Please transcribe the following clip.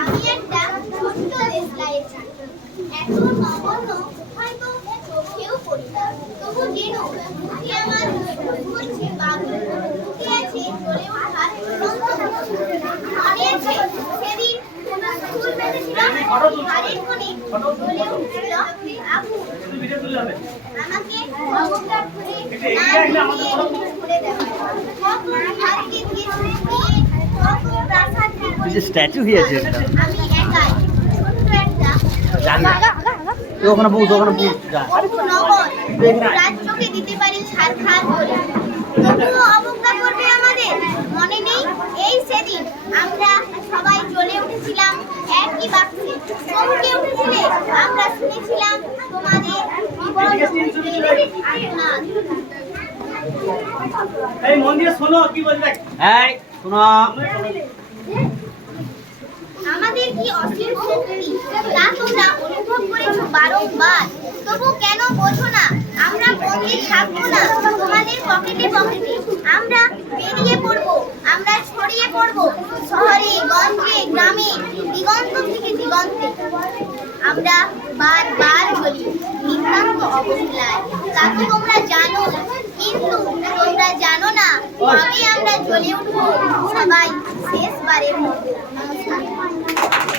আমি একটা ছোট্ট দেশলাইয়ের ছাত্র। এত নগণ্য হয়তো চোখেও পড়ি না। তবু যেন মুখে আমার হচ্ছে বাবু, মুখে আছে চলে ওঠার মনে আছে সেদিন স্কুল বেঁধেছিলাম, ঘাড়ের কোণে চলে উঠছিল আপু। আমাকে অবকাশ করে ঘুরে দেওয়া হাতকে দিয়ে কত প্রাসাদ স্ট্যাচু হয়েছে আমি একাই ছোট্ট একটা ওখানে বউ ওখানে বউ রাজ্যকে দিতে পারি ছাড়খাড় করে, তবুও অবজ্ঞা করবে আমাদের। মনে নেই এই সেদিন আমরা সবাই চলে উঠেছিলাম একই বাক্সে, চমকে উঠেছিলে আমরা শুনেছিলাম তোমাদের এই মন দিয়ে শোনো কি বলবে। এই শোনো, আমাদের কি অসীম শক্তি তা তোমরা অনুভব করেছো বারংবার, তবু কেন বোঝো না আমরা বন্দী থাকবো না তোমাদের পকেটে পকেটে। আমরা বেরিয়ে পড়বো, আমরা ছড়িয়ে পড়বো শহরে গঞ্জে গ্রামে দিগন্ত থেকে দিগন্তে। আমরা বারবার বলি নিতান্ত অবহেলায়, তা তো তোমরা জানো, কিন্তু তোমরা জানো না কবে আমরা জ্বলে উঠবো সবাই শেষবারের মতো। নমস্কার।